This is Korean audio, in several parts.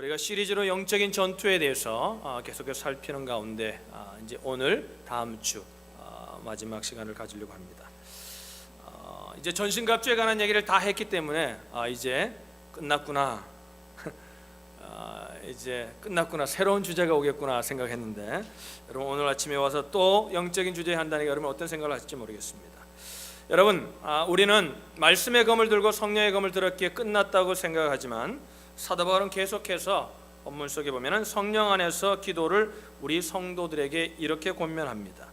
우리가 시리즈로 영적인 전투에 대해서 계속해서 살피는 가운데 이제 오늘 다음 주 마지막 시간을 가지려고 합니다. 이제 전신갑주에 관한 얘기를 다 했기 때문에 이제 끝났구나. 이제 끝났구나. 새로운 주제가 오겠구나 생각했는데 여러분 오늘 아침에 와서 또 영적인 주제 한다니까 여러분 어떤 생각을 하실지 모르겠습니다. 여러분 우리는 말씀의 검을 들고 성령의 검을 들었기에 끝났다고 생각하지만 사도 바울은 계속해서 본문 속에 보면은 성령 안에서 기도를 우리 성도들에게 이렇게 권면합니다.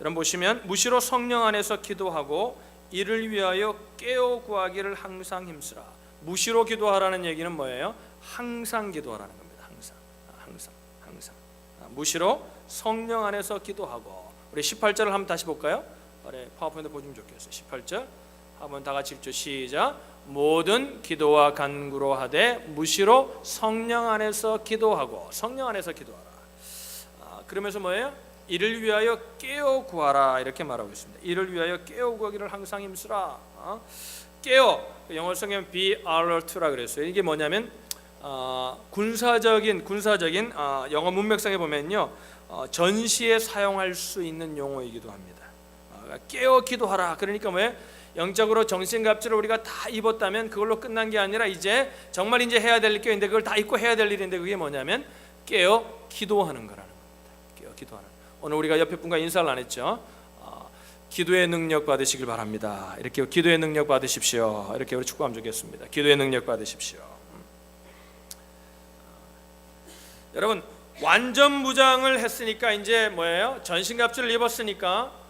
여러분 보시면 무시로 성령 안에서 기도하고 이를 위하여 깨어 구하기를 항상 힘쓰라. 무시로 기도하라는 얘기는 뭐예요? 항상 기도하라는 겁니다. 항상. 무시로 성령 안에서 기도하고. 우리 18절을 한번 다시 볼까요? 파워포인트 보시면 좋겠어요. 18절 한번 다 같이 읽죠. 시작. 모든 기도와 간구로 하되 무시로 성령 안에서 기도하고. 성령 안에서 기도하라. 그러면서 뭐예요? 이를 위하여 깨어 구하라 이렇게 말하고 있습니다. 이를 위하여 깨어 구하기를 항상 힘쓰라. 깨어, 영어 성경 be alert라 그랬어요. 이게 뭐냐면 군사적인 영어 문맥상에 보면요 전시에 사용할 수 있는 용어이기도 합니다. 깨어 기도하라. 그러니까 뭐예요? 영적으로 정신갑주를 우리가 다 입었다면 그걸로 끝난 게 아니라 이제 정말 이제 해야 될 일인데 그걸 다 입고 해야 될 일인데 그게 뭐냐면 깨어 기도하는 거라는 겁니다. 깨어 기도하는. 오늘 우리가 옆에 분과 인사를 안 했죠. 기도의 능력 받으시길 바랍니다. 이렇게 기도의 능력 받으십시오. 이렇게 우리 축복하면 좋겠습니다. 기도의 능력 받으십시오. 여러분 완전 무장을 했으니까 이제 뭐예요? 전신갑주를 입었으니까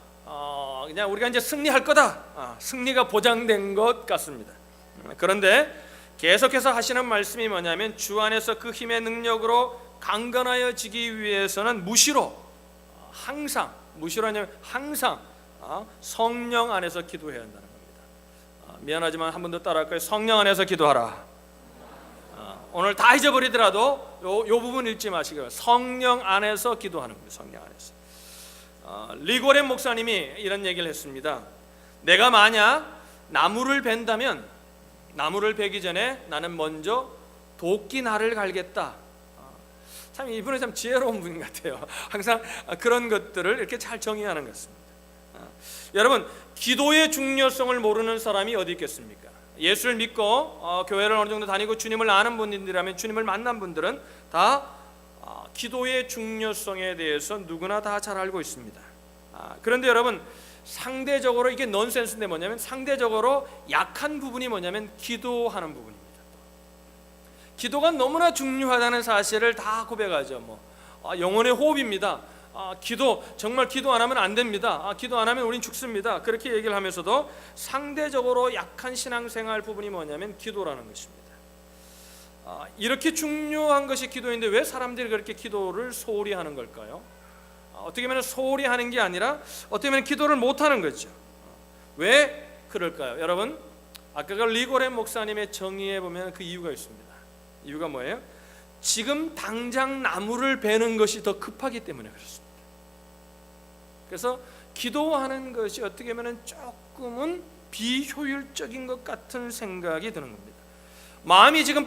그냥 우리가 이제 승리할 거다. 승리가 보장된 것 같습니다. 그런데 계속해서 하시는 말씀이 뭐냐면 주 안에서 그 힘의 능력으로 강건하여지기 위해서는 무시로 항상 성령 안에서 기도해야 한다는 겁니다. 미안하지만 한 번 더 따라할까요? 성령 안에서 기도하라. 오늘 다 잊어버리더라도 요 부분 읽지 마시고요. 성령 안에서 기도하는 거예요. 성령 안에서. 리고렌 목사님이 이런 얘기를 했습니다. 내가 만약 나무를 벤다면 나무를 베기 전에 나는 먼저 도끼날을 갈겠다. 참 이분은 참 지혜로운 분 같아요. 항상 그런 것들을 이렇게 잘 정의하는 것 같습니다. 여러분 기도의 중요성을 모르는 사람이 어디 있겠습니까? 예수를 믿고 교회를 어느 정도 다니고 주님을 아는 분들이라면 주님을 만난 분들은 다 기도의 중요성에 대해서 누구나 다 잘 알고 있습니다. 그런데 여러분 상대적으로 이게 넌센스인데 뭐냐면 상대적으로 약한 부분이 뭐냐면 기도하는 부분입니다. 기도가 너무나 중요하다는 사실을 다 고백하죠. 영혼의 호흡입니다. 기도 정말 기도 안 하면 안 됩니다. 기도 안 하면 우린 죽습니다. 그렇게 얘기를 하면서도 상대적으로 약한 신앙생활 부분이 뭐냐면 기도라는 것입니다. 이렇게 중요한 것이 기도인데 왜 사람들이 그렇게 기도를 소홀히 하는 걸까요? 어떻게 보면 소홀히 하는 게 아니라 어떻게 보면 기도를 못하는 거죠. 왜 그럴까요? 여러분 아까 그 리고렌 목사님의 정의에 보면 그 이유가 있습니다. 이유가 뭐예요? 지금 당장 나무를 베는 것이 더 급하기 때문에 그렇습니다. 그래서 기도하는 것이 어떻게 보면 조금은 비효율적인 것 같은 생각이 드는 겁니다. 마음이 지금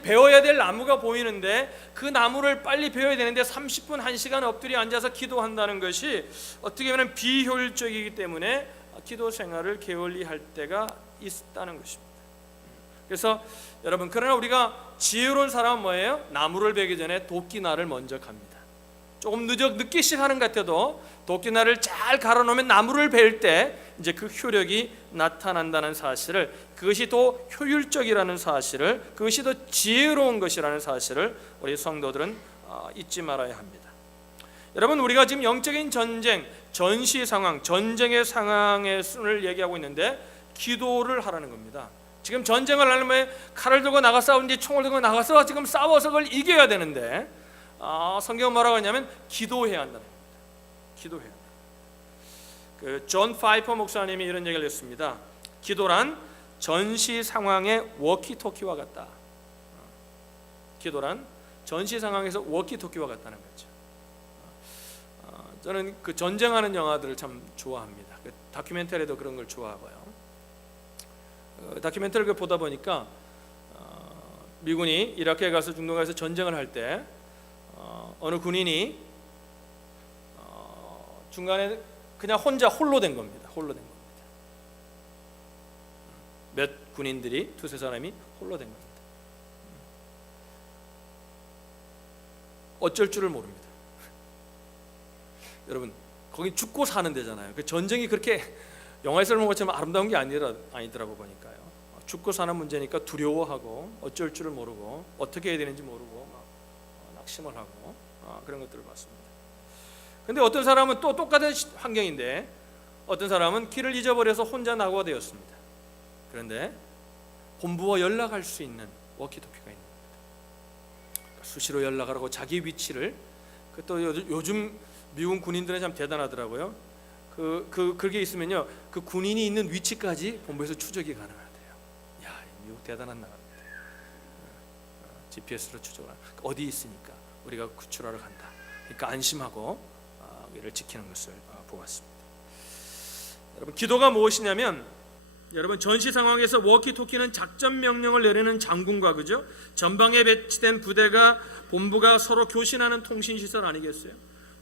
베어야 될 나무가 보이는데 그 나무를 빨리 베어야 되는데 30분 1시간 엎드려 앉아서 기도한다는 것이 어떻게 보면 비효율적이기 때문에 기도 생활을 게을리 할 때가 있다는 것입니다. 그래서 여러분 그러나 우리가 지혜로운 사람은 뭐예요? 나무를 베기 전에 도끼날을 먼저 갑니다. 조금 늦게 시작하는 것 같아도 도끼날을 잘 갈아놓으면 나무를 벨 때 이제 그 효력이 나타난다는 사실을, 그것이 더 효율적이라는 사실을, 그것이 더 지혜로운 것이라는 사실을 우리 성도들은 잊지 말아야 합니다. 여러분 우리가 지금 영적인 전쟁, 전시 상황, 전쟁의 상황을 얘기하고 있는데 기도를 하라는 겁니다. 지금 전쟁을 하려면 칼을 들고 나가 싸우는지 총을 들고 나가서 지금 싸워서 그걸 이겨야 되는데 성경은 뭐라고 하냐면 기도해야 한다는 겁니다. 기도해야 한다. 존 파이퍼 목사님이 이런 얘기를 했습니다. 기도란 전시 상황의 워키토키와 같다. 기도란 전시 상황에서 워키토키와 같다는 거죠. 저는 그 전쟁하는 영화들을 참 좋아합니다. 그 다큐멘터리도 그런 걸 좋아하고요. 다큐멘터리를 보다 보니까 미군이 이라크에 가서 중동에서 전쟁을 할 때 어느 군인이 중간에 그냥 홀로 된 겁니다. 몇 군인들이 두세 사람이 홀로 된 겁니다. 어쩔 줄을 모릅니다. 여러분, 거기 죽고 사는 데잖아요. 그 전쟁이 그렇게 영화에서 보는 것처럼 아름다운 게 아니더라고 보니까요. 죽고 사는 문제니까 두려워하고 어쩔 줄을 모르고 어떻게 해야 되는지 모르고 막 낙심을 하고 그런 것들을 봤습니다. 근데 어떤 사람은 또 똑같은 환경인데 어떤 사람은 길을 잊어버려서 혼자 낙오가 되었습니다. 그런데 본부와 연락할 수 있는 워키토키가 있는 겁니다. 수시로 연락하라고 자기 위치를, 또 요즘 미군 군인들은 참 대단하더라고요. 그게 있으면요, 그 군인이 있는 위치까지 본부에서 추적이 가능하대요. 야, 미국 대단한 나라입니다. GPS로 추적을 어디 있으니까 우리가 구출하러 간다. 그러니까 안심하고 이를 지키는 것을 보았습니다. 여러분, 기도가 무엇이냐면, 여러분, 전시 상황에서 워키토키는 작전 명령을 내리는 장군과 그죠? 전방에 배치된 부대가 본부가 서로 교신하는 통신 시설 아니겠어요?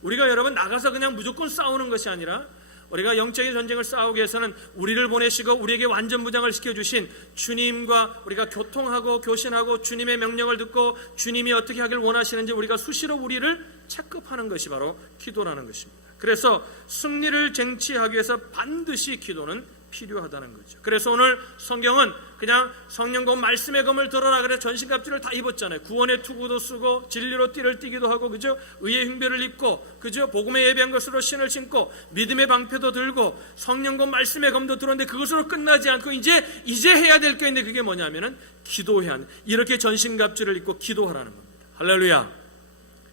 우리가 여러분 나가서 그냥 무조건 싸우는 것이 아니라 우리가 영적인 전쟁을 싸우기 위해서는 우리를 보내시고 우리에게 완전 무장을 시켜주신 주님과 우리가 교통하고 교신하고 주님의 명령을 듣고 주님이 어떻게 하길 원하시는지 우리가 수시로 우리를 체크하는 것이 바로 기도라는 것입니다. 그래서 승리를 쟁취하기 위해서 반드시 기도는 필요하다는 거죠. 그래서 오늘 성경은 그냥 성령과 말씀의 검을 들어라 그래 전신갑주를 다 입었잖아요. 구원의 투구도 쓰고 진리로 띠를 띠기도 하고 그죠? 의의 흉배를 입고 그죠? 복음에 예비한 것으로 신을 신고 믿음의 방패도 들고 성령과 말씀의 검도 들었는데 그것으로 끝나지 않고 이제 해야 될 게 있는데 그게 뭐냐면은 기도해야 하는, 이렇게 전신갑주를 입고 기도하라는 겁니다. 할렐루야.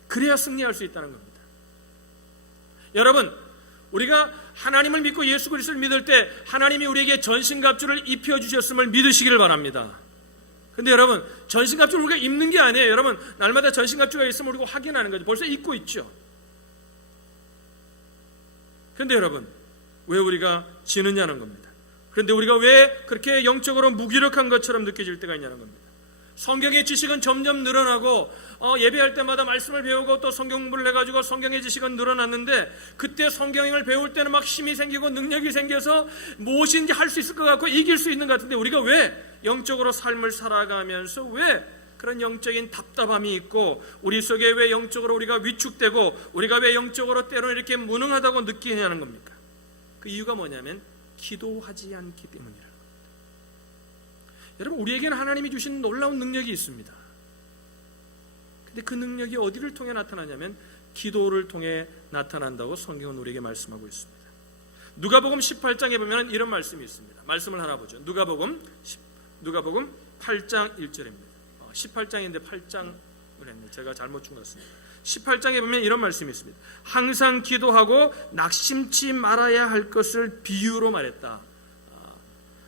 그래야 승리할 수 있다는 겁니다. 여러분, 우리가 하나님을 믿고 예수 그리스도를 믿을 때 하나님이 우리에게 전신갑주를 입혀주셨음을 믿으시기를 바랍니다. 근데 여러분, 전신갑주를 우리가 입는 게 아니에요. 여러분, 날마다 전신갑주가 있으면 우리가 확인하는 거죠. 벌써 입고 있죠. 근데 여러분, 왜 우리가 지느냐는 겁니다. 그런데 우리가 왜 그렇게 영적으로 무기력한 것처럼 느껴질 때가 있냐는 겁니다. 성경의 지식은 점점 늘어나고 예배할 때마다 말씀을 배우고 또 성경 공부를 해가지고 성경의 지식은 늘어났는데 그때 성경을 배울 때는 막 힘이 생기고 능력이 생겨서 무엇인지 할 수 있을 것 같고 이길 수 있는 것 같은데 우리가 왜 영적으로 삶을 살아가면서 왜 그런 영적인 답답함이 있고 우리 속에 왜 영적으로 우리가 위축되고 우리가 왜 영적으로 때로는 이렇게 무능하다고 느끼냐는 겁니까? 그 이유가 뭐냐면 기도하지 않기 때문이라. 여러분, 우리에게는 하나님이 주신 놀라운 능력이 있습니다. 근데 그 능력이 어디를 통해 나타나냐면 기도를 통해 나타난다고 성경은 우리에게 말씀하고 있습니다. 누가복음 18장에 보면 이런 말씀이 있습니다. 말씀을 하나 보죠. 누가복음 8장 1절입니다. 18장인데 8장을 했네. 제가 잘못 준 것 같습니다. 18장에 보면 이런 말씀이 있습니다. 항상 기도하고 낙심치 말아야 할 것을 비유로 말했다.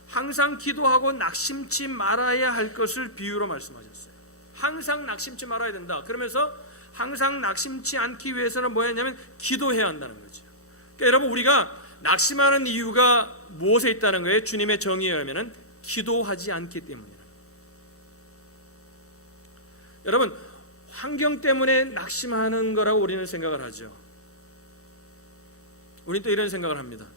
항상 기도하고 낙심치 말아야 할 것을 비유로 말씀하셨어요. 항상 낙심치 말아야 된다. 그러면서 항상 낙심치 않기 위해서는 뭐였냐면 기도해야 한다는 거죠. 그러니까 여러분, 우리가 낙심하는 이유가 무엇에 있다는 거예요? 주님의 정의라면은 기도하지 않기 때문이에요. 여러분, 환경 때문에 낙심하는 거라고 우리는 생각을 하죠. 우리는 또 이런 생각을 합니다.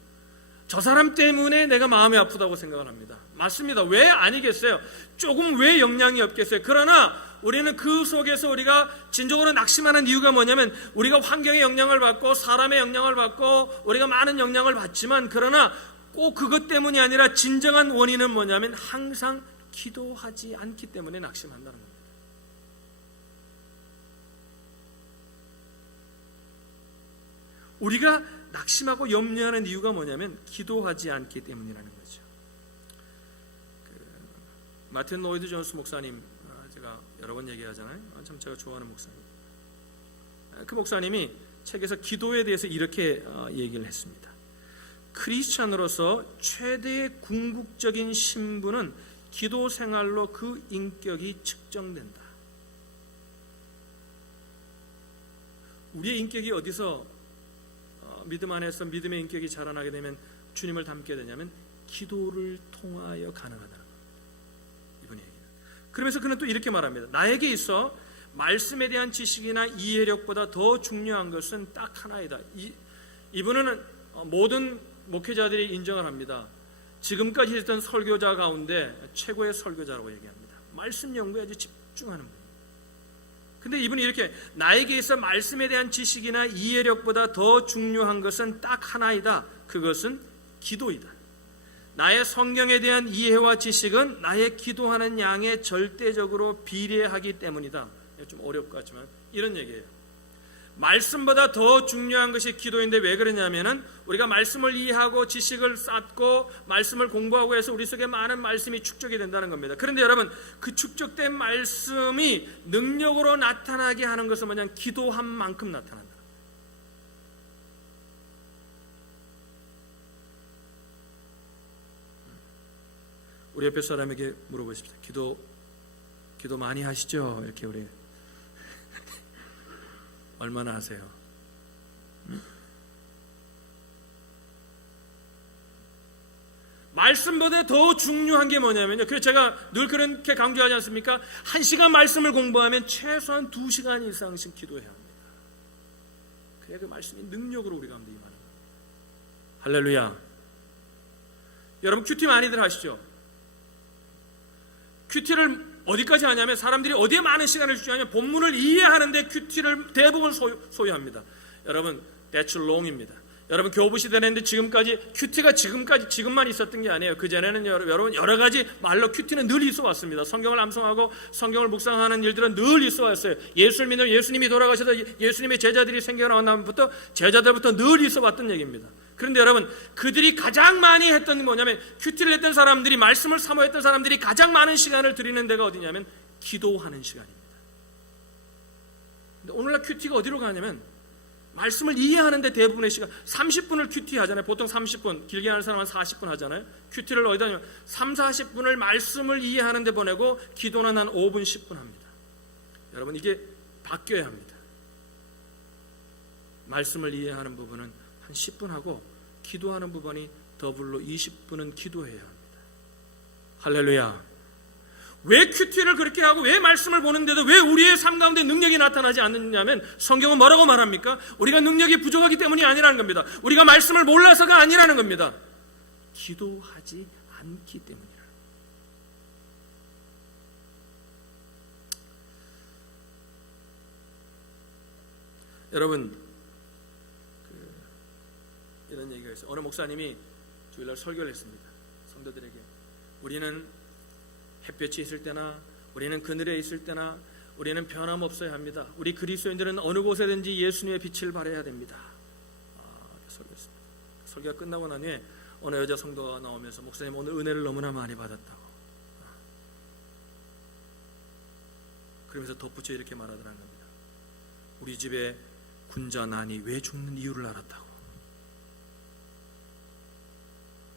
저 사람 때문에 내가 마음이 아프다고 생각을 합니다. 맞습니다. 왜 아니겠어요? 조금 왜 영향이 없겠어요? 그러나 우리는 그 속에서 우리가 진정으로 낙심하는 이유가 뭐냐면 우리가 환경의 영향을 받고 사람의 영향을 받고 우리가 많은 영향을 받지만 그러나 꼭 그것 때문이 아니라 진정한 원인은 뭐냐면 항상 기도하지 않기 때문에 낙심한다는 겁니다. 우리가 낙심하고 염려하는 이유가 뭐냐면 기도하지 않기 때문이라는 거죠. 마틴 로이드 존스 목사님, 제가 여러 번 얘기하잖아요. 참 제가 좋아하는 목사님. 그 목사님이 책에서 기도에 대해서 이렇게 얘기를 했습니다. 크리스찬으로서 최대의 궁극적인 신분은 기도 생활로 그 인격이 측정된다. 우리의 인격이 어디서 믿음 안에서 믿음의 인격이 자라나게 되면 주님을 닮게 되냐면 기도를 통하여 가능하다는 겁니다. 이분의 얘기는 그러면서 그는 또 이렇게 말합니다. 나에게 있어 말씀에 대한 지식이나 이해력보다 더 중요한 것은 딱 하나이다. 이분은 모든 목회자들이 인정을 합니다. 지금까지 했던 설교자 가운데 최고의 설교자라고 얘기합니다. 말씀 연구에 아주 집중하는 분. 근데 이분이 이렇게 나에게 있어 말씀에 대한 지식이나 이해력보다 더 중요한 것은 딱 하나이다. 그것은 기도이다. 나의 성경에 대한 이해와 지식은 나의 기도하는 양에 절대적으로 비례하기 때문이다. 좀 어렵고 같지만 이런 얘기예요. 말씀보다 더 중요한 것이 기도인데 왜 그러냐면은 우리가 말씀을 이해하고 지식을 쌓고 말씀을 공부하고 해서 우리 속에 많은 말씀이 축적이 된다는 겁니다. 그런데 여러분, 그 축적된 말씀이 능력으로 나타나게 하는 것은 뭐냐면 기도한 만큼 나타난다. 우리 옆에 사람에게 물어보십시오. 기도 많이 하시죠? 이렇게 우리 얼마나 하세요? 말씀보다 더 중요한 게 뭐냐면요. 그래서 제가 늘 그렇게 강조하지 않습니까? 1시간 말씀을 공부하면 최소한 2시간 이상씩 기도해야 합니다. 그래야 그 말씀이 능력으로 우리 가운데 임하는 거예요. 할렐루야. 여러분 큐티 많이들 하시죠? 큐티를 어디까지 하냐면 사람들이 어디에 많은 시간을 주냐면 본문을 이해하는데 큐티를 대부분 소유합니다. 여러분 that's wrong입니다. 여러분 교부 시대 했는데 지금까지 큐티가 지금만 있었던 게 아니에요. 그전에는 여러분 여러 가지 말로 큐티는 늘 있어 왔습니다. 성경을 암송하고 성경을 묵상하는 일들은 늘 있어 왔어요. 예수를 믿는 예수님이 돌아가셔서 예수님의 제자들이 생겨나온 다음부터 제자들부터 늘 있어 왔던 얘기입니다. 그런데 여러분 그들이 가장 많이 했던 뭐냐면 큐티를 했던 사람들이 말씀을 사모했던 사람들이 가장 많은 시간을 들이는 데가 어디냐면 기도하는 시간입니다. 근데 오늘날 큐티가 어디로 가냐면 말씀을 이해하는데 대부분의 시간 30분을 큐티 하잖아요. 보통 30분, 길게 하는 사람은 40분 하잖아요. 큐티를 어디다 하냐면 3, 40분을 말씀을 이해하는데 보내고 기도는 한 5분, 10분 합니다. 여러분 이게 바뀌어야 합니다. 말씀을 이해하는 부분은 한 10분 하고 기도하는 부분이 더블로 20분은 기도해야 합니다. 할렐루야. 왜 큐티를 그렇게 하고 왜 말씀을 보는데도 왜 우리의 삶 가운데 능력이 나타나지 않느냐면 성경은 뭐라고 말합니까? 우리가 능력이 부족하기 때문이 아니라는 겁니다. 우리가 말씀을 몰라서가 아니라는 겁니다. 기도하지 않기 때문이라는 겁니다. 여러분 이런 얘기가 있어요. 어느 목사님이 주일날 설교를 했습니다. 성도들에게 우리는 햇볕이 있을 때나 우리는 그늘에 있을 때나 우리는 변함없어야 합니다. 우리 그리스도인들은 어느 곳에든지 예수님의 빛을 발해야 됩니다. 설교했습니다. 설교가 끝나고 난 후에 어느 여자 성도가 나오면서 목사님 오늘 은혜를 너무나 많이 받았다고 그러면서 덧붙여 이렇게 말하더라는 겁니다. 우리 집에 군자 난이 왜 죽는 이유를 알았다고.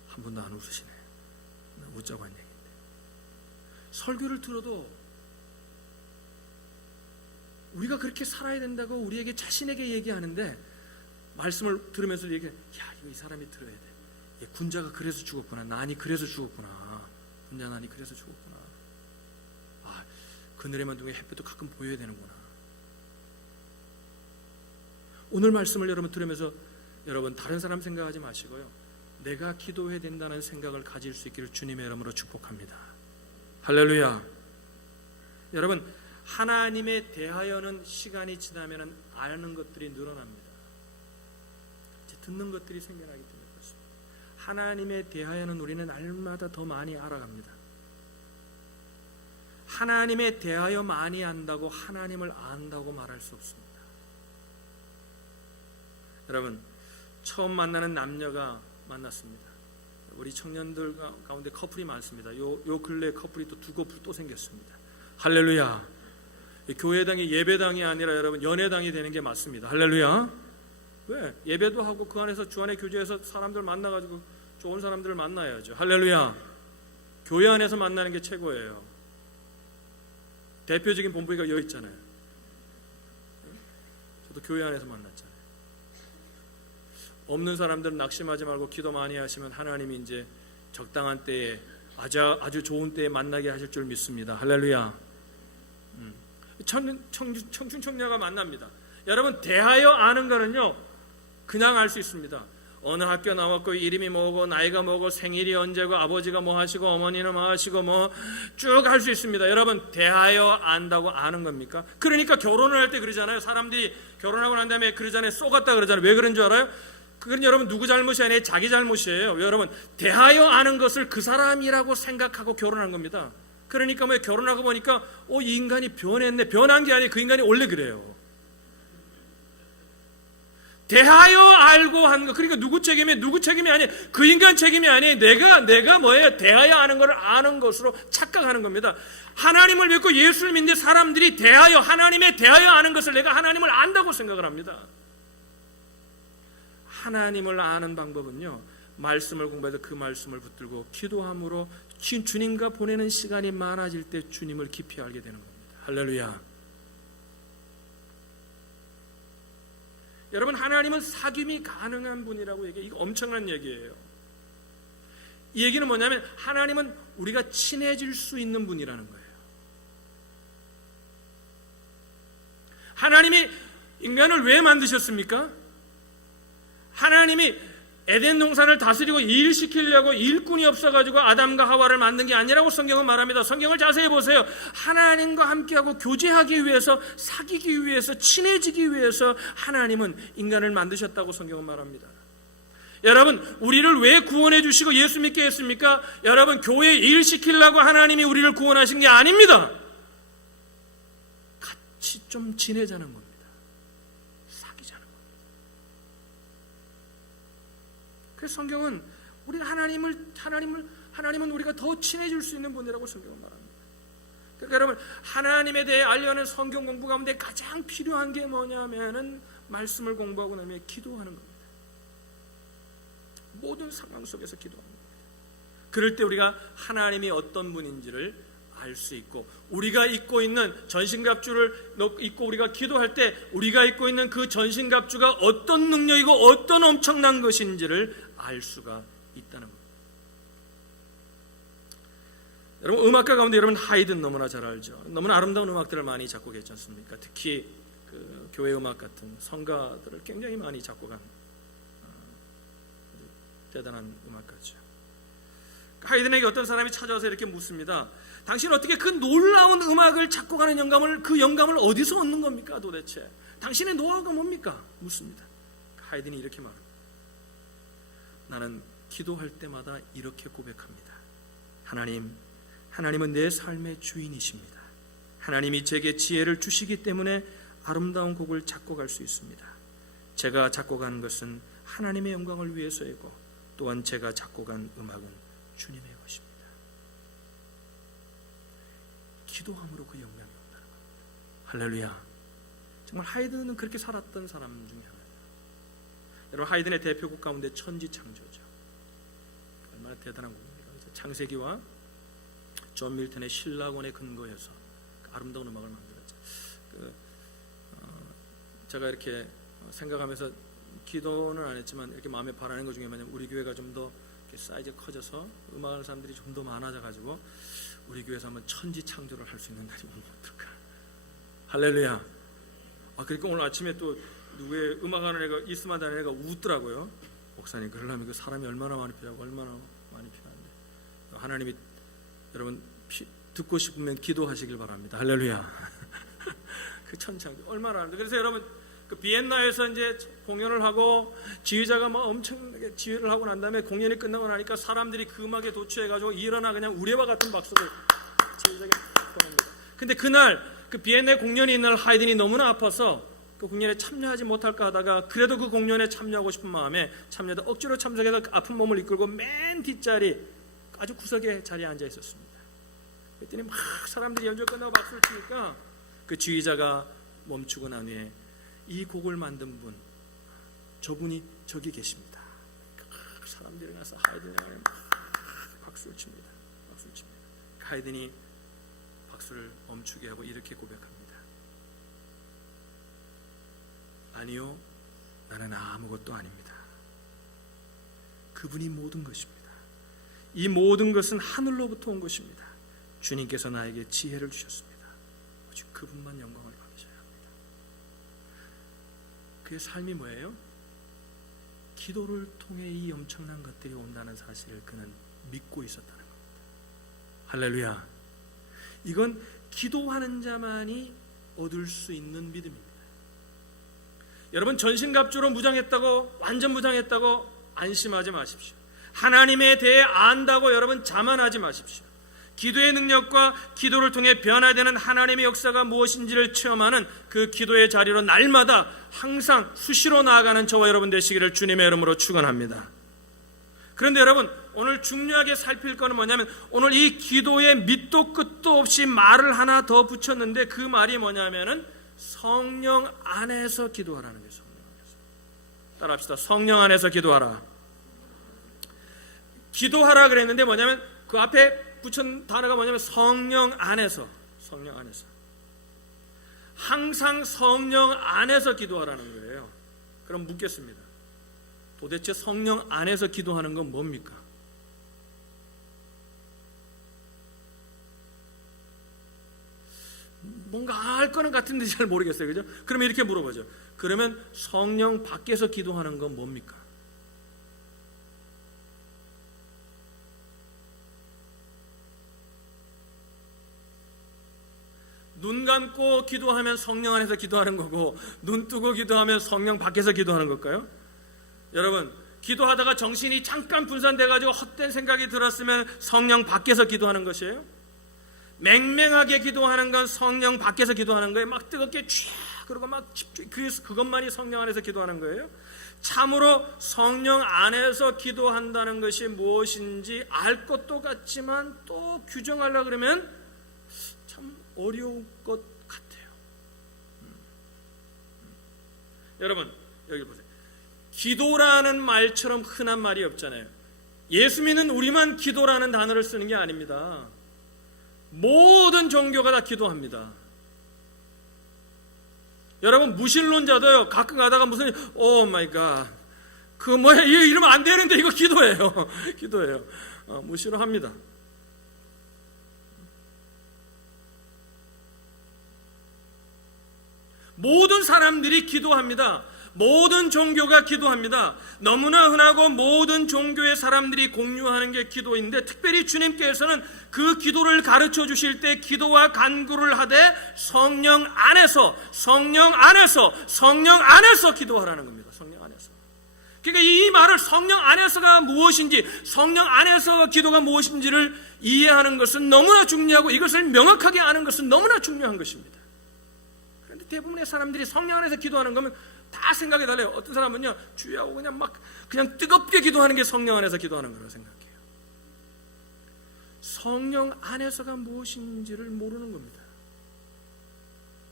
한 번도 안 웃으시네. 웃자고 한 얘기인데 설교를 들어도 우리가 그렇게 살아야 된다고 우리에게 자신에게 얘기하는데 말씀을 들으면서 얘기해. 야 이거 이 사람이 들어야 돼. 군자가 그래서 죽었구나. 난이 그래서 죽었구나. 군자 난이 그래서 죽었구나. 아 그늘에만 두고 햇볕도 가끔 보여야 되는구나. 오늘 말씀을 여러분 들으면서 여러분 다른 사람 생각하지 마시고요. 내가 기도해야 된다는 생각을 가질 수 있기를 주님의 이름으로 축복합니다. 할렐루야. 여러분 하나님에 대하여는 시간이 지나면 아는 것들이 늘어납니다. 듣는 것들이 생겨나기 때문에 그렇습니다. 하나님에 대하여는 우리는 날마다 더 많이 알아갑니다. 하나님에 대하여 많이 안다고 하나님을 안다고 말할 수 없습니다. 여러분 처음 만나는 남녀가 만났습니다. 우리 청년들 가운데 커플이 많습니다. 요 근래 커플이 또 두 커플 또 생겼습니다. 할렐루야. 교회당이 예배당이 아니라 여러분 연애당이 되는 게 맞습니다. 할렐루야. 왜? 예배도 하고 그 안에서 주 안에 교제해서 사람들 만나가지고 좋은 사람들을 만나야죠. 할렐루야. 교회 안에서 만나는 게 최고예요. 대표적인 본부가 여기 있잖아요. 저도 교회 안에서 만났잖아요. 없는 사람들은 낙심하지 말고 기도 많이 하시면 하나님이 이제 적당한 때에 아주 좋은 때에 만나게 하실 줄 믿습니다. 할렐루야. 청춘 청녀가 만납니다. 여러분, 대하여 아는 거는요, 그냥 알 수 있습니다. 어느 학교 나왔고, 이름이 뭐고, 나이가 뭐고, 생일이 언제고, 아버지가 뭐 하시고, 어머니는 뭐 하시고, 뭐 쭉 할 수 있습니다. 여러분, 대하여 안다고 아는 겁니까? 그러니까 결혼을 할 때 그러잖아요. 사람들이 결혼하고 난 다음에 그러잖아요. 쏘갔다 그러잖아요. 왜 그런 줄 알아요? 그건 여러분 누구 잘못이 아니에요. 자기 잘못이에요. 여러분, 대하여 아는 것을 그 사람이라고 생각하고 결혼한 겁니다. 그러니까 뭐 결혼하고 보니까 이 인간이 변했네. 변한 게 아니에요. 그 인간이 원래 그래요. 대하여 알고 한 거. 그러니까 누구 책임이 아니에요. 그 인간 책임이 아니에요. 내가 뭐예요? 대하여 아는 것을 아는 것으로 착각하는 겁니다. 하나님을 믿고 예수를 믿는 사람들이 하나님의 대하여 아는 것을 내가 하나님을 안다고 생각을 합니다. 하나님을 아는 방법은요, 말씀을 공부해서 그 말씀을 붙들고 기도함으로 주님과 보내는 시간이 많아질 때 주님을 깊이 알게 되는 겁니다. 할렐루야. 여러분, 하나님은 사귐이 가능한 분이라고 얘기해요. 이거 엄청난 얘기예요. 이 얘기는 뭐냐면 하나님은 우리가 친해질 수 있는 분이라는 거예요. 하나님이 인간을 왜 만드셨습니까? 하나님이 에덴 동산을 다스리고 일시키려고 일꾼이 없어가지고 아담과 하와를 만든 게 아니라고 성경은 말합니다. 성경을 자세히 보세요. 하나님과 함께하고 교제하기 위해서, 사귀기 위해서, 친해지기 위해서 하나님은 인간을 만드셨다고 성경은 말합니다. 여러분, 우리를 왜 구원해 주시고 예수 믿게 했습니까? 여러분, 교회 일시키려고 하나님이 우리를 구원하신 게 아닙니다. 같이 좀 지내자는 겁니다. 그래서 성경은 우리가 하나님은 우리가 더 친해질 수 있는 분이라고 성경은 말합니다. 그러니까 여러분, 하나님에 대해 알려는 성경 공부 가운데 가장 필요한 게 뭐냐면은 말씀을 공부하고 나면 기도하는 겁니다. 모든 상황 속에서 기도하는 겁니다. 그럴 때 우리가 하나님이 어떤 분인지를 알 수 있고, 우리가 입고 있는 전신갑주를 입고 우리가 기도할 때 우리가 입고 있는 그 전신갑주가 어떤 능력이고 어떤 엄청난 것인지를 알 수가 있다는 겁니다. 여러분, 음악가 가운데 여러분 하이든 너무나 잘 알죠. 너무나 아름다운 음악들을 많이 작곡했지 않습니까? 특히 그 교회 음악 같은 성가들을 굉장히 많이 작곡한 대단한 음악가죠. 하이든에게 어떤 사람이 찾아와서 이렇게 묻습니다. 당신 어떻게 그 놀라운 음악을 작곡하는 그 영감을 어디서 얻는 겁니까 도대체? 당신의 노하우가 뭡니까? 묻습니다. 하이든이 이렇게 말합니다. 나는 기도할 때마다 이렇게 고백합니다. 하나님은 내 삶의 주인이십니다. 하나님이 제게 지혜를 주시기 때문에 아름다운 곡을 작곡할 수 있습니다. 제가 작곡하는 것은 하나님의 영광을 위해서이고, 또한 제가 작곡한 음악은 주님의 것입니다. 기도함으로 그 영광이 온다는 겁니다. 할렐루야. 정말 하이든은 그렇게 살았던 사람 중에 하나예요. 여러분, 하이든의 대표곡 가운데 천지창조죠. 얼마나 대단한 곡입니까? 창세기와 존 밀턴의 신라곤에 근거해서 아름다운 음악을 만들었죠. 제가 이렇게 생각하면서 기도는 안 했지만 이렇게 마음에 바라는 것 중에 뭐냐면, 우리 교회가 좀 더 사이즈가 커져서 음악하는 사람들이 좀 더 많아져 가지고 우리 교회에서 한번 천지창조를 할 수 있는 날이 오면 어떨까. 할렐루야. 그러니까 오늘 아침에 또 누구의 음악하는 애가 이스만 다니는 애가 웃더라고요. 목사님, 그러려면 그 사람이 얼마나 많이 필요하고 얼마나 많이 필요한데. 하나님이 여러분 듣고 싶으면 기도하시길 바랍니다. 할렐루야. 그 천창조 얼마나 하는데. 그래서 여러분, 그 비엔나에서 이제 공연을 하고 지휘자가 막 엄청나게 지휘를 하고 난 다음에 공연이 끝나고 나니까 사람들이 그 음악에 도취해가지고 일어나 그냥 우레와 같은 박수를 지휘자에게 보냅니다. 근데 그날 그 비엔나 공연이 있는 날 하이든이 너무나 아파서 그 공연에 참여하지 못할까 하다가 그래도 그 공연에 참여하고 싶은 마음에 참여하다 억지로 참석해서 그 아픈 몸을 이끌고 맨 뒷자리 아주 구석에 자리에 앉아 있었습니다. 그랬더니 막 사람들이 연주 끝나고 박수를 치니까 그 지휘자가 멈추고 난 후에 이 곡을 만든 분, 저분이 저기 계십니다. 사람들이 가서 하이든이 박수를 칩니다. 박수를 칩니다. 하이든이 박수를 멈추게 하고 이렇게 고백합니다. 아니요, 나는 아무것도 아닙니다. 그분이 모든 것입니다. 이 모든 것은 하늘로부터 온 것입니다. 주님께서 나에게 지혜를 주셨습니다. 오직 그분만 영광을 받으셔야 합니다. 그의 삶이 뭐예요? 기도를 통해 이 엄청난 것들이 온다는 사실을 그는 믿고 있었다는 겁니다. 할렐루야. 이건 기도하는 자만이 얻을 수 있는 믿음입니다. 여러분, 전신갑주로 무장했다고, 완전 무장했다고 안심하지 마십시오. 하나님에 대해 안다고 여러분 자만하지 마십시오. 기도의 능력과 기도를 통해 변화되는 하나님의 역사가 무엇인지를 체험하는 그 기도의 자리로 날마다 항상 수시로 나아가는 저와 여러분 되시기를 주님의 이름으로 축원합니다. 그런데 여러분, 오늘 중요하게 살필 것은 뭐냐면, 오늘 이 기도에 밑도 끝도 없이 말을 하나 더 붙였는데, 그 말이 뭐냐면은 성령 안에서 기도하라는 거예요. 성령 안에서. 따라합시다. 성령 안에서 기도하라. 기도하라 그랬는데 뭐냐면 그 앞에 붙인 단어가 뭐냐면 성령 안에서. 성령 안에서. 항상 성령 안에서 기도하라는 거예요. 그럼 묻겠습니다. 도대체 성령 안에서 기도하는 건 뭡니까? 뭔가 알 거는 같은데 잘 모르겠어요. 그죠? 그러면 이렇게 물어보죠. 그러면 성령 밖에서 기도하는 건 뭡니까? 눈 감고 기도하면 성령 안에서 기도하는 거고, 눈 뜨고 기도하면 성령 밖에서 기도하는 걸까요? 여러분, 기도하다가 정신이 잠깐 분산돼가지고 헛된 생각이 들었으면 성령 밖에서 기도하는 것이에요? 맹맹하게 기도하는 건 성령 밖에서 기도하는 거예요. 막 뜨겁게 쫙 그러고 막 집중, 그것만이 성령 안에서 기도하는 거예요? 참으로 성령 안에서 기도한다는 것이 무엇인지 알 것도 같지만 또 규정하려고 그러면 참 어려울 것 같아요. 여러분, 여기 보세요. 기도라는 말처럼 흔한 말이 없잖아요. 예수 믿는 우리만 기도라는 단어를 쓰는 게 아닙니다. 모든 종교가 다 기도합니다. 여러분, 무신론자도요, 가끔 가다가 무슨 오 마이 갓, 그거 뭐야, 이러면 안 되는데 이거 기도예요. 기도예요. 무시를 합니다. 모든 사람들이 기도합니다. 모든 종교가 기도합니다. 너무나 흔하고 모든 종교의 사람들이 공유하는 게 기도인데, 특별히 주님께서는 그 기도를 가르쳐 주실 때 기도와 간구를 하되 성령 안에서 기도하라는 겁니다. 성령 안에서. 그러니까 이 말을 성령 안에서가 무엇인지, 성령 안에서 기도가 무엇인지를 이해하는 것은 너무나 중요하고, 이것을 명확하게 아는 것은 너무나 중요한 것입니다. 그런데 대부분의 사람들이 성령 안에서 기도하는 거면 다 생각이 달라요. 어떤 사람은요, 주여하고 그냥 뜨겁게 기도하는 게 성령 안에서 기도하는 거라고 생각해요. 성령 안에서가 무엇인지를 모르는 겁니다.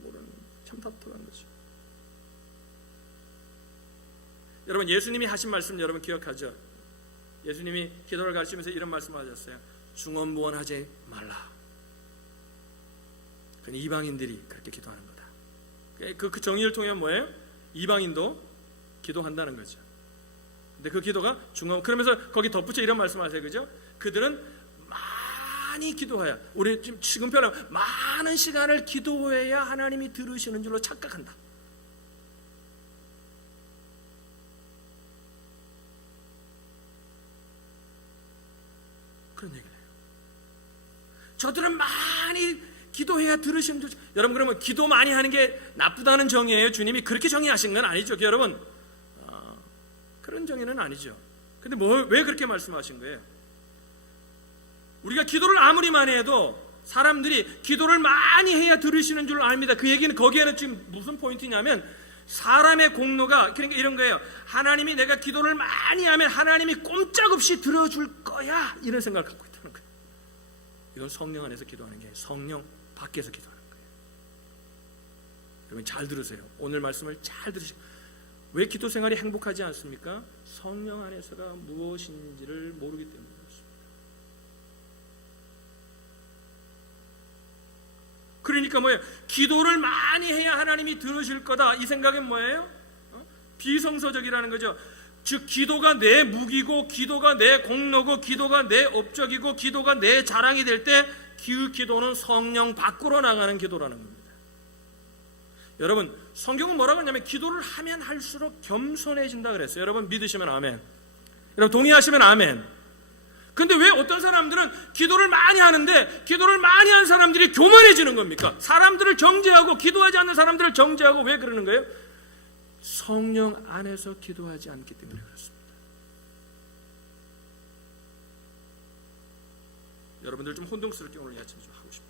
모르는, 참 답답한 거죠. 여러분, 예수님이 하신 말씀 여러분 기억하죠? 예수님이 기도를 가르치면서 이런 말씀을 하셨어요. 중언부언하지 말라. 그건 이방인들이 그렇게 기도하는 거다. 그 정의를 통해 뭐예요? 이방인도 기도한다는 거죠. 근데 그 기도가 그러면서 거기 덧붙여 이런 말씀하세요. 그죠? 그들은 많이 기도해야, 우리 지금 표현하면 많은 시간을 기도해야 하나님이 들으시는 줄로 착각한다. 그런 얘기를 해요. 저들은 많이 기도해야 들으시는 줄. 여러분, 그러면 기도 많이 하는 게 나쁘다는 정의예요? 주님이 그렇게 정의하신 건 아니죠, 여러분. 그런 정의는 아니죠. 근데 왜 그렇게 말씀하신 거예요? 우리가 기도를 아무리 많이 해도 사람들이 기도를 많이 해야 들으시는 줄 압니다. 그 얘기는, 거기에는 지금 무슨 포인트냐면, 사람의 공로가, 그러니까 이런 거예요. 하나님이 내가 기도를 많이 하면 하나님이 꼼짝없이 들어줄 거야, 이런 생각을 갖고 있다는 거예요. 이건 성령 안에서 기도하는 게 성령 밖에서 기도하는 거예요. 여러분 잘 들으세요. 오늘 말씀을 잘 들으시고. 왜 기도 생활이 행복하지 않습니까? 성령 안에서가 무엇인지를 모르기 때문에 그렇습니다. 그러니까 뭐예요? 기도를 많이 해야 하나님이 들으실 거다, 이 생각은 뭐예요? 비성서적이라는 거죠. 즉 기도가 내 무기고 기도가 내 공로고 기도가 내 업적이고 기도가 내 자랑이 될 때 그 기도는 성령 밖으로 나가는 기도라는 겁니다. 여러분, 성경은 뭐라고 하냐면 기도를 하면 할수록 겸손해진다 그랬어요. 여러분 믿으시면 아멘. 여러분 동의하시면 아멘. 근데 왜 어떤 사람들은 기도를 많이 하는데 기도를 많이 한 사람들이 교만해지는 겁니까? 사람들을 정죄하고 기도하지 않는 사람들을 정죄하고 왜 그러는 거예요? 성령 안에서 기도하지 않기 때문에 그렇습니다. 여러분들 좀 혼동스럽게 오늘 이 아침에 좀 하고 싶어요.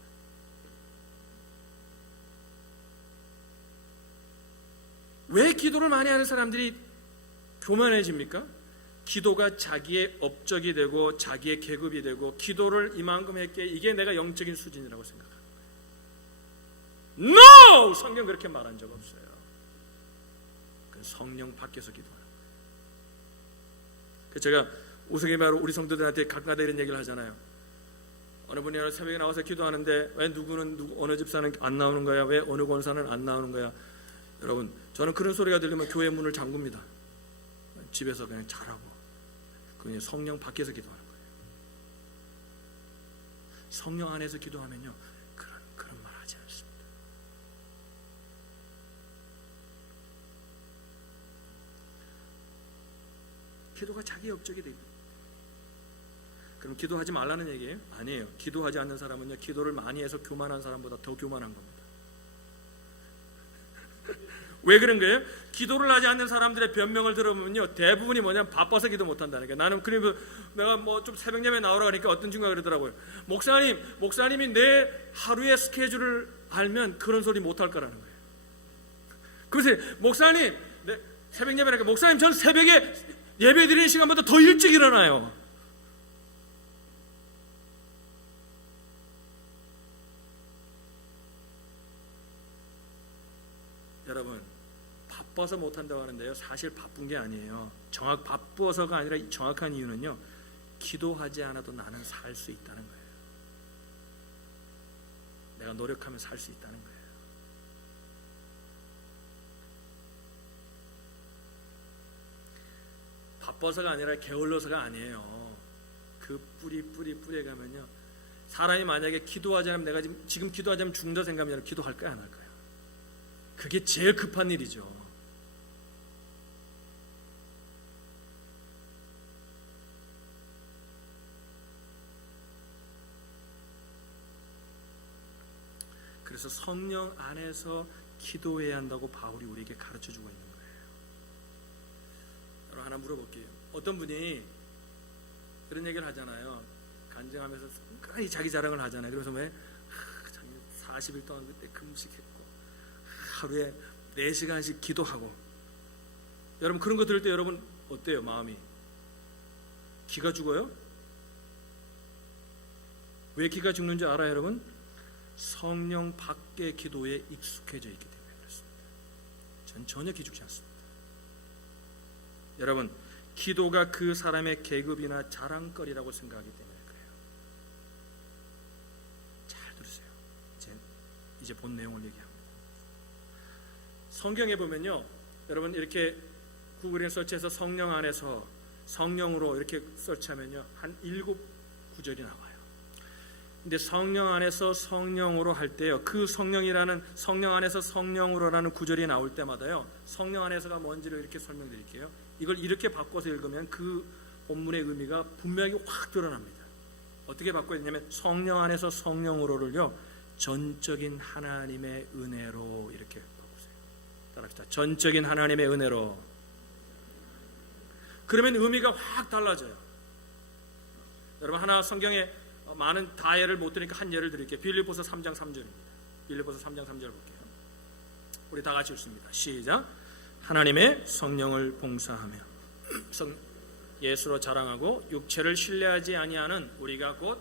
왜 기도를 많이 하는 사람들이 교만해집니까? 기도가 자기의 업적이 되고 자기의 계급이 되고 기도를 이만큼 했기에 이게 내가 영적인 수준이라고 생각합니다. No! 성경 그렇게 말한 적 없어요. 그 성령 밖에서 기도하는 거예요. 제가 우스갯말로 우리 성도들한테 가끔가다 이런 얘기를 하잖아요. 어느 분이 새벽에 나와서 기도하는데 왜 누구는 어느 집사는 안 나오는 거야? 왜 어느 권사는 안 나오는 거야? 여러분, 저는 그런 소리가 들리면 교회 문을 잠굽니다. 집에서 그냥 잘하고 그냥 성령 밖에서 기도하는 거예요. 성령 안에서 기도하면요 그런 말 하지 않습니다. 기도가 자기 업적이 됩니다. 그럼 기도하지 말라는 얘기예요? 아니에요. 기도하지 않는 사람은요 기도를 많이 해서 교만한 사람보다 더 교만한 겁니다. 왜 그런 거예요? 기도를 하지 않는 사람들의 변명을 들어보면요 대부분이 뭐냐면 바빠서 기도 못한다는 거예요. 나는 그러면 내가 뭐 좀 새벽 예배 나오라 그러니까 어떤 친구가 그러더라고요. 목사님이 내 하루의 스케줄을 알면 그런 소리 못할 거라는 거예요. 그래서 목사님 새벽 예배니까 목사님 전 새벽에 예배 드리는 시간보다 더 일찍 일어나요. 여러분, 바빠서 못한다고 하는데요 사실 바쁜 게 아니에요. 바빠서가 아니라 정확한 이유는요 기도하지 않아도 나는 살 수 있다는 거예요. 내가 노력하면 살 수 있다는 거예요. 바빠서가 아니라 게을러서가 아니에요. 그 뿌리에 가면요 사람이 만약에 기도하지 않으면 내가 지금 기도하지 않으면 죽는다 생각하면 기도할 거야 안 할 거야? 그게 제일 급한 일이죠. 그래서 성령 안에서 기도해야 한다고 바울이 우리에게 가르쳐주고 있는 거예요. 여러분 하나 물어볼게요. 어떤 분이 그런 얘기를 하잖아요. 간증하면서 끝까지 자기 자랑을 하잖아요. 그래서 왜 40일 동안 그때 금식했고 하루에 4시간씩 기도하고. 여러분 그런 거 들을 때 여러분 어때요? 마음이 기가 죽어요? 왜 기가 죽는지 알아요 여러분? 성령 밖의 기도에 익숙해져 있기 때문에 그렇습니다. 전 전혀 기죽지 않습니다. 여러분 기도가 그 사람의 계급이나 자랑거리라고 생각하기 때문에 그래요. 잘 들으세요. 이제 본 내용을 얘기합니다. 성경에 보면요 여러분 이렇게 구글에 서치해서 성령 안에서 성령으로 이렇게 서치하면요 한 7구절이 나와요. 근데 성령 안에서 성령으로 할 때요 그 성령이라는 성령 안에서 성령으로라는 구절이 나올 때마다요 성령 안에서가 뭔지를 이렇게 설명드릴게요. 이걸 이렇게 바꿔서 읽으면 그 본문의 의미가 분명히 확 드러납니다. 어떻게 바꿔야 되냐면 성령 안에서 성령으로를요 전적인 하나님의 은혜로 이렇게 바꾸세요. 따라합시다. 전적인 하나님의 은혜로. 그러면 의미가 확 달라져요. 여러분 하나 성경에 많은 다 예를 못 드리니까 한 예를 드릴게요. 빌립보서 3장 3절입니다. 빌립보서 3장 3절 볼게요. 우리 다 같이 읽습니다. 시작. 하나님의 성령을 봉사하며 예수로 자랑하고 육체를 신뢰하지 아니하는 우리가 곧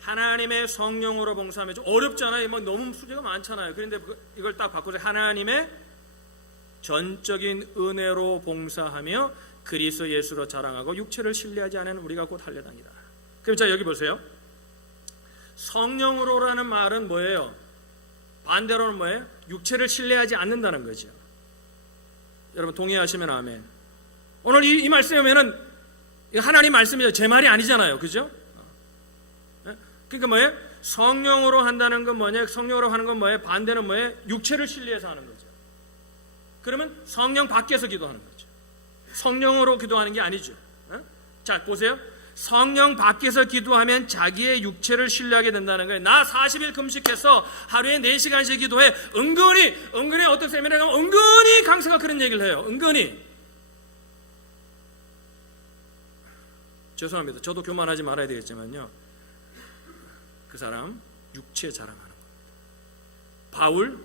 하나님의 성령으로 봉사하며. 좀 어렵잖아요. 뭐 너무 수제가 많잖아요. 그런데 이걸 딱 바꾸세요. 하나님의 전적인 은혜로 봉사하며 그리스도 예수로 자랑하고 육체를 신뢰하지 않은 우리가 곧 할례당이다. 그럼 자 여기 보세요. 성령으로라는 말은 뭐예요? 반대로는 뭐예요? 육체를 신뢰하지 않는다는 거죠. 여러분 동의하시면 아멘. 오늘 이 말씀에 보면은 하나님 말씀이죠. 제 말이 아니잖아요. 그죠? 그러니까 뭐예요? 성령으로 한다는 건 뭐냐? 성령으로 하는 건 뭐예요? 반대는 뭐예요? 육체를 신뢰해서 하는 거죠. 그러면 성령 밖에서 기도하는 거죠. 성령으로 기도하는 게 아니죠. 자, 보세요. 성령 밖에서 기도하면 자기의 육체를 신뢰하게 된다는 거예요. 나 40일 금식해서 하루에 4시간씩 기도해. 은근히 어떤 세미나에 가면 은근히 강사가 그런 얘기를 해요. 은근히. 죄송합니다. 저도 교만하지 말아야 되겠지만요. 그 사람 육체 자랑하는 겁니다. 바울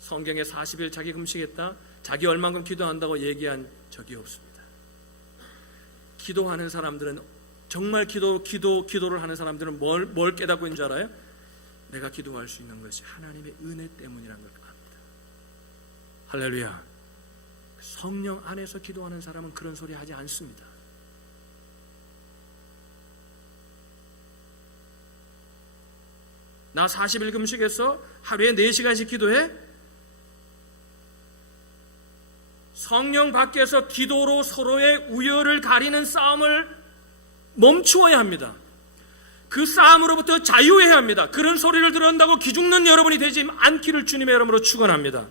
성경에 40일 자기 금식했다. 자기 얼만큼 기도한다고 얘기한 적이 없습니다. 기도하는 사람들은 정말 기도를 하는 사람들은 뭘 깨닫고 있는 줄 알아요? 내가 기도할 수 있는 것이 하나님의 은혜 때문이라는 걸 압니다. 할렐루야. 성령 안에서 기도하는 사람은 그런 소리 하지 않습니다. 나 40일 금식해서 하루에 4시간씩 기도해? 성령 밖에서 기도로 서로의 우열을 가리는 싸움을 멈추어야 합니다. 그 싸움으로부터 자유해야 합니다. 그런 소리를 들은다고 기죽는 여러분이 되지 않기를 주님의 이름으로 축원합니다.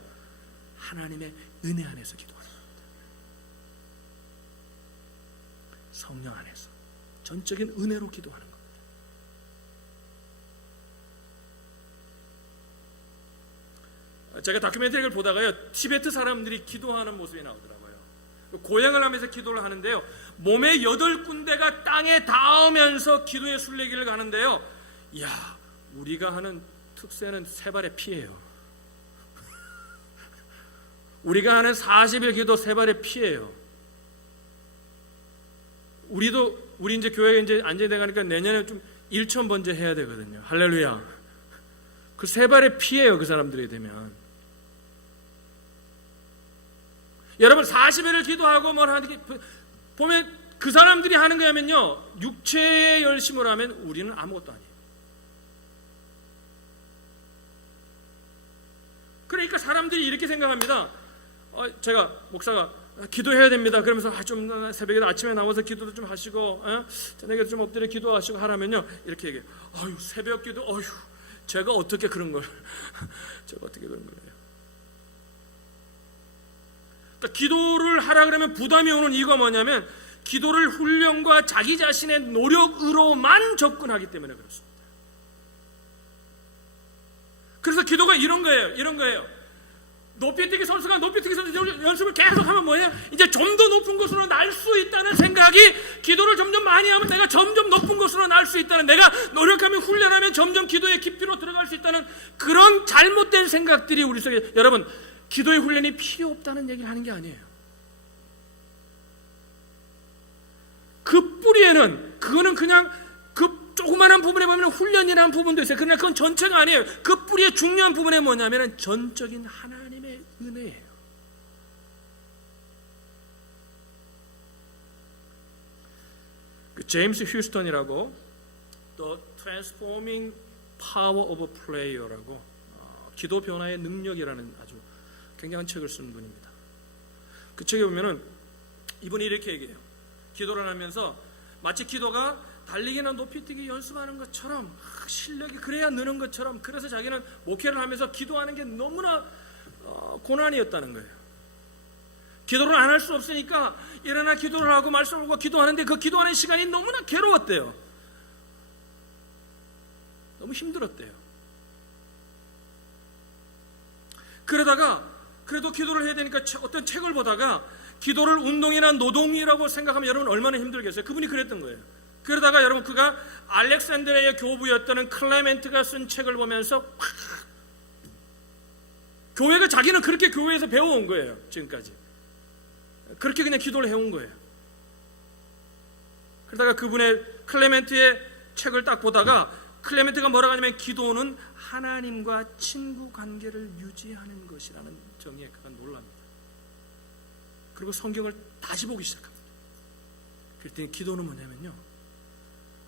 하나님의 은혜 안에서 기도하는 겁니다. 성령 안에서 전적인 은혜로 기도하는 겁니다. 제가 다큐멘터리를 보다가요, 티베트 사람들이 기도하는 모습이 나오더라고요. 고행을 하면서 기도를 하는데요, 몸의 8군데가 땅에 닿으면서 기도의 순례길을 가는데요, 이야, 우리가 하는 특세는 3발의 피예요. 우리가 하는 40일 기도 3발의 피예요. 우리 이제 교회에 이제 안전돼 가니까 내년에 좀 1,000번째 해야 되거든요. 할렐루야. 그 3발의 피예요. 그 사람들이 되면. 여러분 40일을 기도하고 뭘 하는 게 보면 그 사람들이 하는 거냐면요, 육체의 열심을 하면 우리는 아무것도 아니에요. 그러니까 사람들이 이렇게 생각합니다. 제가 목사가 기도해야 됩니다. 그러면서 좀 새벽에 아침에 나와서 기도도 좀 하시고 저녁에 좀 엎드려 기도하시고 하라면요, 이렇게 얘기해요. 새벽 기도, 제가 어떻게 그런 걸 제가 어떻게 그런 거예요. 그러니까 기도를 하라 그러면 부담이 오는 이유가 뭐냐면 기도를 훈련과 자기 자신의 노력으로만 접근하기 때문에 그렇습니다. 그래서 기도가 이런 거예요. 높이뛰기 선수가 높이뛰기 선수 연습을 계속하면 뭐예요? 이제 좀 더 높은 곳으로 날 수 있다는 생각이, 기도를 점점 많이 하면 내가 점점 높은 곳으로 날 수 있다는, 내가 노력하면 훈련하면 점점 기도의 깊이로 들어갈 수 있다는 그런 잘못된 생각들이 우리 속에, 여러분 기도의 훈련이 필요 없다는 얘기를 하는 게 아니에요. 그 뿌리에는, 그거는 그냥 그 조그마한 부분에 보면 훈련이라는 부분도 있어요. 그러나 그건 전체가 아니에요. 그 뿌리의 중요한 부분에 뭐냐면 전적인 하나님의 은혜예요. 그 제임스 휴스턴이라고, 또 Transforming Power of Prayer라고, 기도 변화의 능력이라는 아주 굉장한 책을 쓴 분입니다. 그 책에 보면은 이분이 이렇게 얘기해요. 기도를 하면서 마치 기도가 달리기나 높이뛰기 연습하는 것처럼, 실력이 그래야 느는 것처럼, 그래서 자기는 목회를 하면서 기도하는 게 너무나 고난이었다는 거예요. 기도를 안 할 수 없으니까 일어나 기도를 하고 말씀을 하고 기도하는데 그 기도하는 시간이 너무나 괴로웠대요. 너무 힘들었대요. 그러다가 그래도 기도를 해야 되니까 어떤 책을 보다가, 기도를 운동이나 노동이라고 생각하면 여러분 얼마나 힘들겠어요. 그분이 그랬던 거예요. 그러다가 여러분 그가 알렉산드리아의 교부였던 클레멘트가 쓴 책을 보면서 교회가, 자기는 그렇게 교회에서 배워온 거예요. 지금까지 그렇게 그냥 기도를 해온 거예요. 그러다가 그분의 클레멘트의 책을 딱 보다가 클레멘트가 뭐라고 하냐면 기도는 하나님과 친구 관계를 유지하는 것이라는 정의에 그가 놀랍니다. 그리고 성경을 다시 보기 시작합니다. 그랬더니 기도는 뭐냐면요,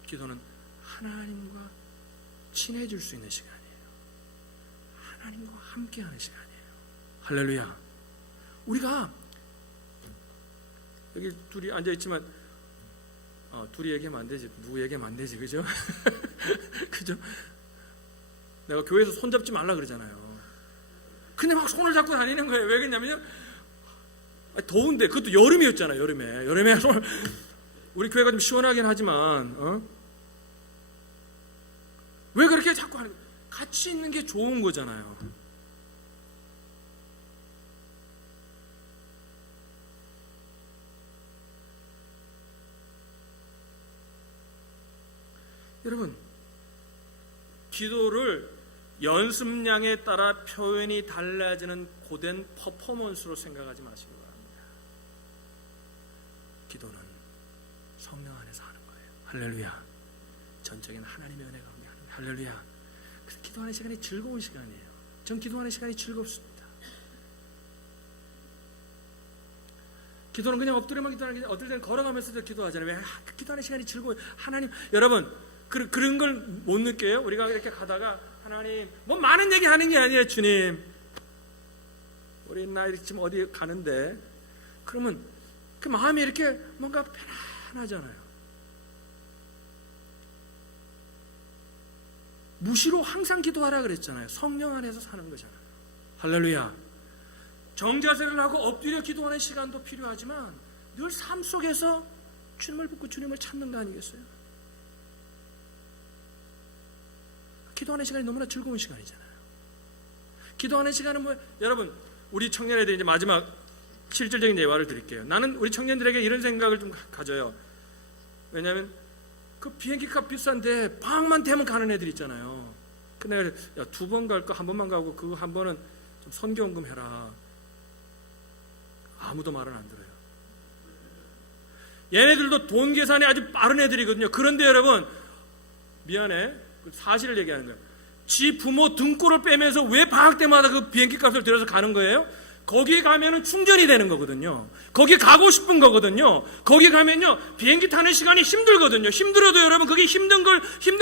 기도는 하나님과 친해질 수 있는 시간이에요. 하나님과 함께하는 시간이에요. 할렐루야. 우리가 여기 둘이 앉아 있지만 둘이 얘기하면 안 되지. 누구 얘기하면 안 되지, 그죠? 그죠? 내가 교회에서 손 잡지 말라 그러잖아요. 근데 막 손을 잡고 다니는 거예요. 왜 그러냐면요, 더운데, 그것도 여름이었잖아요. 여름에 손을, 우리 교회가 좀 시원하긴 하지만 왜 그렇게 자꾸 하는 거예요? 같이 있는 게 좋은 거잖아요. 여러분, 기도를 연습량에 따라 표현이 달라지는 고된 퍼포먼스로 생각하지 마시기 바랍니다. 기도는 성령 안에서 하는 거예요. 할렐루야. 전적인 하나님의 은혜가 가운데 하는 거예요. 할렐루야. 그래서 기도하는 시간이 즐거운 시간이에요. 전 기도하는 시간이 즐겁습니다. 기도는 그냥 엎드려만 기도하는 게, 어떨 때는 걸어가면서도 기도하잖아요. 왜? 기도하는 시간이 즐거워요. 하나님, 여러분, 그런 걸 못 느껴요? 우리가 이렇게 가다가 하나님, 뭐 많은 얘기 하는 게 아니에요. 주님, 우리 나 지금 어디 가는데, 그러면 그 마음이 이렇게 뭔가 편안하잖아요. 무시로 항상 기도하라 그랬잖아요. 성령 안에서 사는 거잖아요. 할렐루야. 정자세를 하고 엎드려 기도하는 시간도 필요하지만 늘 삶 속에서 주님을 붙고 주님을 찾는 거 아니겠어요? 기도하는 시간이 너무나 즐거운 시간이잖아요. 기도하는 시간은 뭐, 여러분, 우리 청년애들 이제 마지막 실질적인 예화를 드릴게요. 나는 우리 청년들에게 이런 생각을 좀 가져요. 왜냐하면 그 비행기 값 비싼데 방학만 되면 가는 애들 있잖아요. 근데 야, 2번 갈까? 1번만 가고 그 한 번은 좀 선교헌금 해라. 아무도 말은 안 들어요. 얘네들도 돈 계산이 아주 빠른 애들이거든요. 그런데 여러분, 미안해, 사실을 얘기하는 거예요. 지 부모 등골을 빼면서 왜 방학 때마다 그 비행기 값을 들여서 가는 거예요? 거기 가면은 충전이 되는 거거든요. 거기 가고 싶은 거거든요. 거기 가면요, 비행기 타는 시간이 힘들거든요. 힘들어도 여러분, 그게 힘든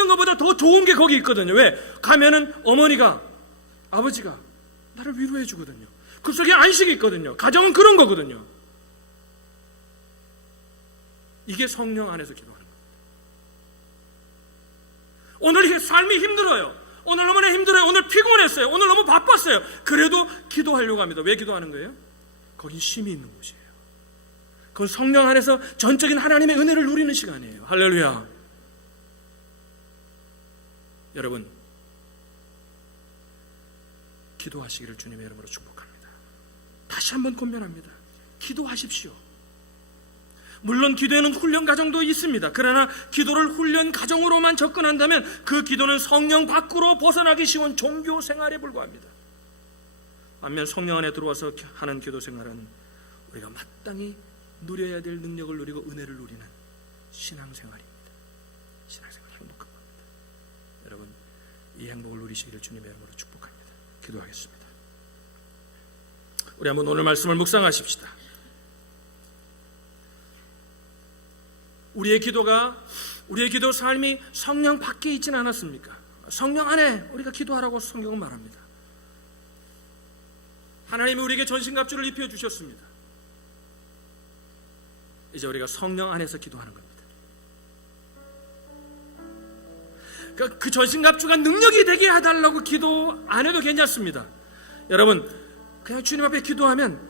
것보다 더 좋은 게 거기 있거든요. 왜? 가면은 어머니가, 아버지가 나를 위로해 주거든요. 그 속에 안식이 있거든요. 가정은 그런 거거든요. 이게 성령 안에서 기도하는 거예요. 오늘 삶이 힘들어요. 오늘 너무나 힘들어요. 오늘 피곤했어요. 오늘 너무 바빴어요. 그래도 기도하려고 합니다. 왜 기도하는 거예요? 거긴 쉼이 있는 곳이에요. 그건 성령 안에서 전적인 하나님의 은혜를 누리는 시간이에요. 할렐루야. 여러분, 기도하시기를 주님의 이름으로 축복합니다. 다시 한번 권면합니다. 기도하십시오. 물론 기도에는 훈련 과정도 있습니다. 그러나 기도를 훈련 과정으로만 접근한다면 그 기도는 성령 밖으로 벗어나기 쉬운 종교 생활에 불과합니다. 반면 성령 안에 들어와서 하는 기도 생활은 우리가 마땅히 누려야 될 능력을 누리고 은혜를 누리는 신앙생활입니다. 신앙생활 행복한 겁니다. 여러분, 이 행복을 누리시기를 주님의 이름으로 축복합니다. 기도하겠습니다. 우리 한번 오늘 말씀을 묵상하십시다. 우리의 기도 삶이 성령 밖에 있지는 않았습니까? 성령 안에 우리가 기도하라고 성경은 말합니다. 하나님이 우리에게 전신갑주를 입혀 주셨습니다. 이제 우리가 성령 안에서 기도하는 겁니다. 그 전신갑주가 능력이 되게 해달라고 기도 안 해도 괜찮습니다. 여러분, 그냥 주님 앞에 기도하면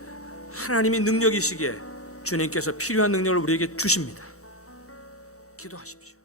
하나님이 능력이시기에 주님께서 필요한 능력을 우리에게 주십니다. 기도하십시오.